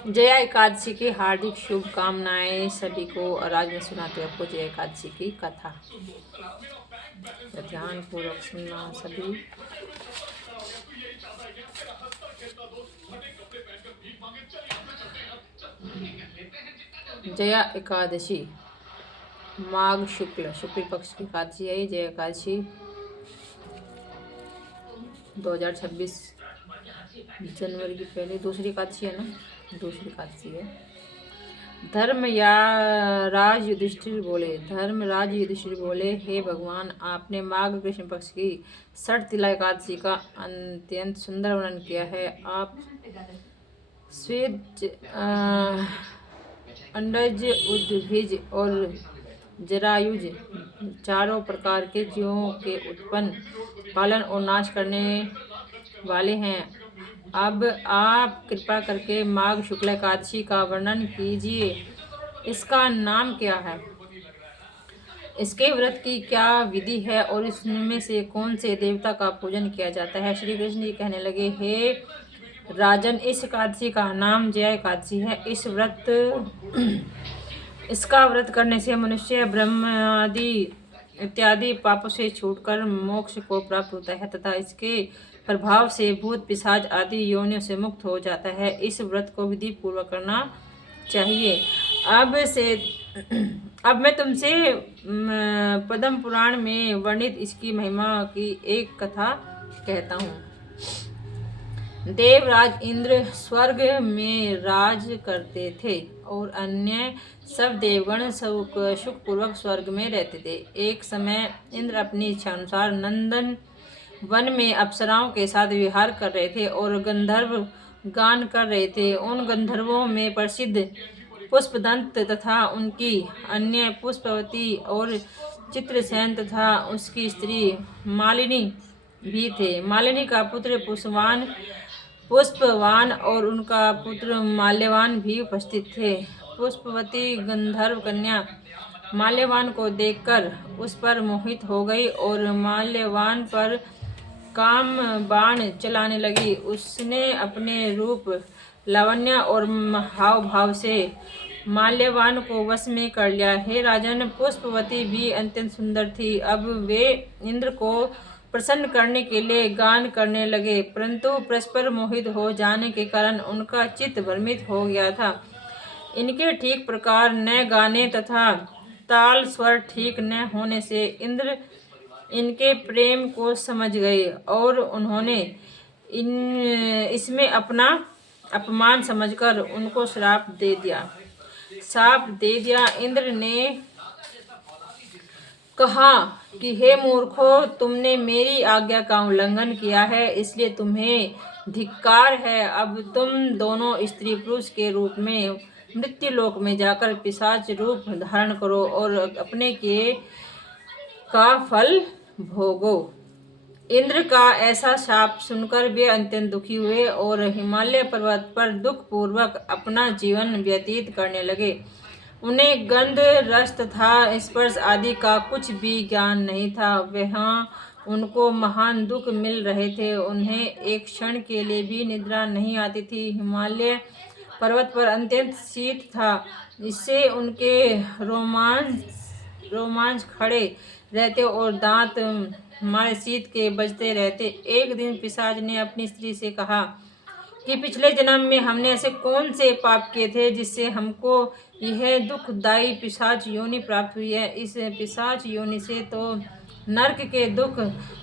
जया एकादशी की हार्दिक शुभकामनाएं सभी को। और आज मैं सुनाती हूँ आपको जया एकादशी की कथा। ध्यान पूर्वक सुनना सभी। जया एकादशी माघ शुक्ल पक्ष की एकादशी है। जया एकादशी 2026 जनवरी की पहले दूसरी एकादशी है ना, दूसरी एकादशी है। धर्मराज युधिष्ठिर बोले, हे भगवान, आपने माघ कृष्ण पक्ष की षटतिला एकादशी का अत्यंत सुंदर वर्णन किया है। आप स्वेद, अंडज, उद्भिज और जरायुज चारों प्रकार के जीवों के उत्पन्न, पालन और नाश करने वाले हैं। अब आप कृपा करके माघ शुक्ल एकादशी का वर्णन कीजिए। इसका नाम क्या है, इसके व्रत की क्या विधि है और इसमें से कौन से देवता का पूजन किया जाता है। श्री कृष्ण जी कहने लगे, हे राजन, इस एकादशी का नाम जया एकादशी है। इसका व्रत करने से मनुष्य ब्रह्म आदि इत्यादि पापों से छूटकर मोक्ष को प्राप्त होता है तथा इसके प्रभाव से भूत पिशाच आदि योनियों से मुक्त हो जाता है। इस व्रत को विधि पूर्वक करना चाहिए। अब मैं तुमसे पद्म पुराण में वर्णित इसकी महिमा की एक कथा कहता हूँ। देवराज इंद्र स्वर्ग में राज करते थे और अन्य सब देवगण सुखपूर्वक स्वर्ग में रहते थे। एक समय इंद्र अपनी इच्छानुसार नंदन वन में अप्सराओं के साथ विहार कर रहे थे और गंधर्व गान कर रहे थे। उन गंधर्वों में प्रसिद्ध पुष्पदंत तथा उनकी अन्य पुष्पवती और चित्रसेन तथा उसकी स्त्री मालिनी भी थे। मालिनी का पुत्र पुष्पवान और उनका पुत्र माल्यवान भी उपस्थित थे। पुष्पवती गंधर्व कन्या माल्यवान को देखकर उस पर मोहित हो गई और माल्यवान पर काम बाण चलाने लगी। उसने अपने रूप, लावण्य और हाव भाव से माल्यवान को वश में कर लिया। हे राजन, पुष्पवती भी अत्यंत सुंदर थी। अब वे इंद्र को प्रसन्न करने के लिए गान करने लगे, परंतु परस्पर मोहित हो जाने के कारण उनका चित्त भ्रमित हो गया था। इनके ठीक प्रकार न गाने तथा ताल स्वर ठीक न होने से इंद्र इनके प्रेम को समझ गए और उन्होंने इसमें अपना अपमान समझकर उनको श्राप दे दिया। इंद्र ने कहा कि हे मूर्खों, तुमने मेरी आज्ञा का उल्लंघन किया है, इसलिए तुम्हें धिक्कार है। अब तुम दोनों स्त्री पुरुष के रूप में मृत्युलोक में जाकर पिशाच रूप धारण करो और अपने किए का फल भोगो। इंद्र का ऐसा शाप सुनकर वे अत्यंत दुखी हुए और हिमालय पर्वत पर दुख पूर्वक अपना जीवन व्यतीत करने लगे। उन्हें गंध, रस तथा स्पर्श आदि का कुछ भी ज्ञान नहीं था। वहाँ उनको महान दुख मिल रहे थे। उन्हें एक क्षण के लिए भी निद्रा नहीं आती थी। हिमालय पर्वत पर अत्यंत शीत था, इससे उनके रोमांच खड़े रहते और दांत हमारे शीत के बजते रहते। एक दिन पिशाच ने अपनी स्त्री से कहा कि पिछले जन्म में हमने ऐसे कौन से पाप किए थे जिससे हमको यह दुखदायी पिशाच योनि प्राप्त हुई है। इस पिशाच योनि से तो नरक के दुख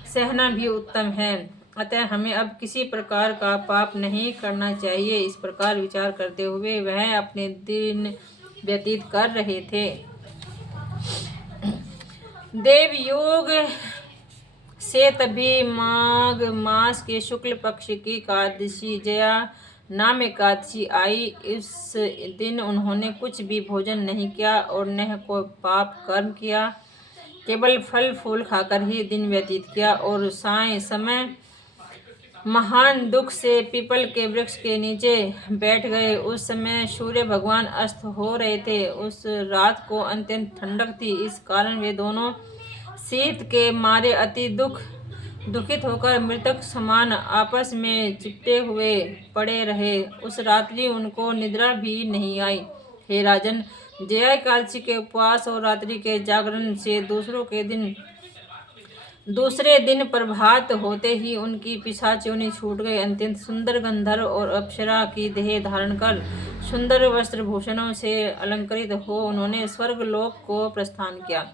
सहना भी उत्तम है, अतः हमें अब किसी प्रकार का पाप नहीं करना चाहिए। इस प्रकार विचार करते हुए वह अपने दिन व्यतीत कर रहे थे। देवयोग से तभी माघ मास के शुक्ल पक्ष की एकादशी जया नाम एकादशी आई। इस दिन उन्होंने कुछ भी भोजन नहीं किया और न कोई पाप कर्म किया, केवल फल फूल खाकर ही दिन व्यतीत किया और साय समय महान दुख से पीपल के वृक्ष के नीचे बैठ गए। उस समय सूर्य भगवान अस्त हो रहे थे। उस रात को अत्यंत ठंडक थी, इस कारण वे दोनों शीत के मारे अति दुख दुखित होकर मृतक समान आपस में चिपटे हुए पड़े रहे। उस रात्रि उनको निद्रा भी नहीं आई। हे राजन, जया एकादशी के उपवास और रात्रि के जागरण से दूसरे दिन प्रभात होते ही उनकी पिशाच योनि छूट गई। अत्यंत सुंदर गंधर्व और अप्सरा की देह धारण कर सुंदर वस्त्र भूषणों से अलंकृत हो उन्होंने स्वर्गलोक को प्रस्थान किया।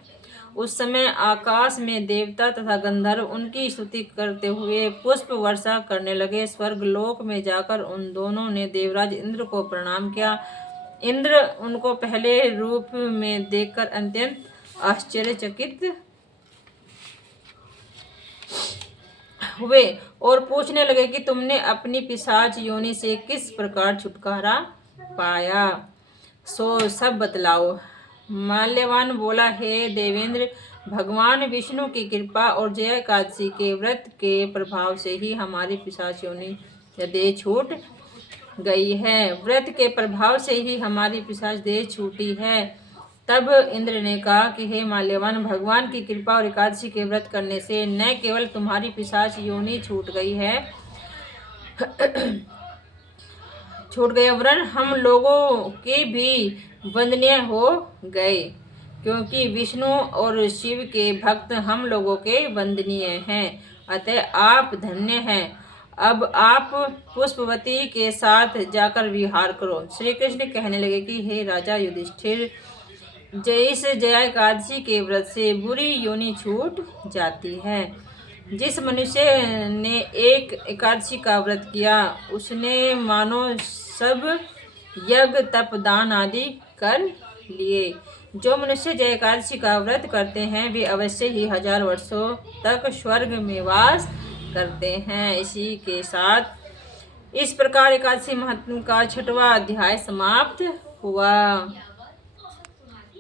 उस समय आकाश में देवता तथा गंधर्व उनकी स्तुति करते हुए पुष्प वर्षा करने लगे। स्वर्गलोक में जाकर उन दोनों ने देवराज इंद्र को प्रणाम किया। इंद्र उनको पहले रूप में देखकर अत्यंत आश्चर्यचकित हुए और पूछने लगे कि तुमने अपनी पिशाच योनि से किस प्रकार छुटकारा पाया, सो सब बतलाओ। माल्यवान बोला, हे देवेंद्र, भगवान विष्णु की कृपा और जया एकादशी के व्रत के प्रभाव से ही हमारी पिशाच योनि देह छूट गई है। व्रत के प्रभाव से ही हमारी पिशाच देह छूटी है। तब इंद्र ने कहा कि हे माल्यवान, भगवान की कृपा और एकादशी के व्रत करने से न केवल तुम्हारी पिशाच योनि छूट गई है वरन हम लोगों के भी वंदनीय हो गए, क्योंकि विष्णु और शिव के भक्त हम लोगों के वंदनीय हैं। अतः आप धन्य हैं। अब आप पुष्पवती के साथ जाकर विहार करो। श्री कृष्ण कहने लगे कि हे राजा युधिष्ठिर, जया एकादशी के व्रत से बुरी योनि छूट जाती है। जिस मनुष्य ने एक एकादशी का व्रत किया उसने मानो सब यज्ञ तप दान आदि कर लिए। जो मनुष्य जया एकादशी का व्रत करते हैं वे अवश्य ही 1000 वर्षों तक स्वर्ग में वास करते हैं। इसी के साथ इस प्रकार एकादशी महात्म्य का 6वां अध्याय समाप्त हुआ।